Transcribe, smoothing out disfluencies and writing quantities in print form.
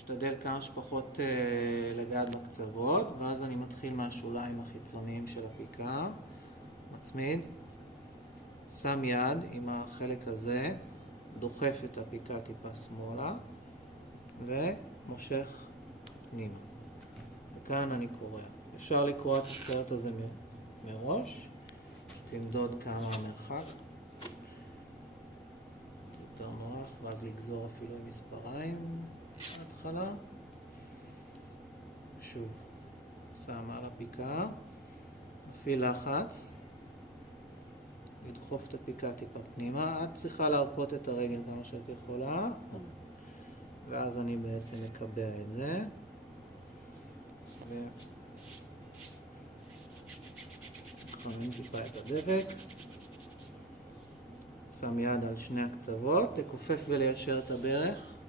משתדל כמה שפחות לגעת בקצוות, ואז אני מתחיל מהשוליים החיצוניים של הפיקה, מצמיד, שם יד עם החלק הזה, דוחף את הפיקה טיפה שמאלה, ומושך פנימה. וכאן אני קורא. אפשר לקרוא את הסרט הזה מראש, שתמדוד כמה המרחק. יותר נוח, ואז לגזור אפילו עם מספריים בהתחלה. שוב, שם על הפיקה, מפעיל לחץ, לדחוף את הפיקה טיפה פנימה. את צריכה להרפות את הרגל כמה שאת יכולה, ואז אני בעצם מקבע את זה. וחמים טיפה את הדבק. שם יד על שני הקצוות, לכופף וליישר את הברך.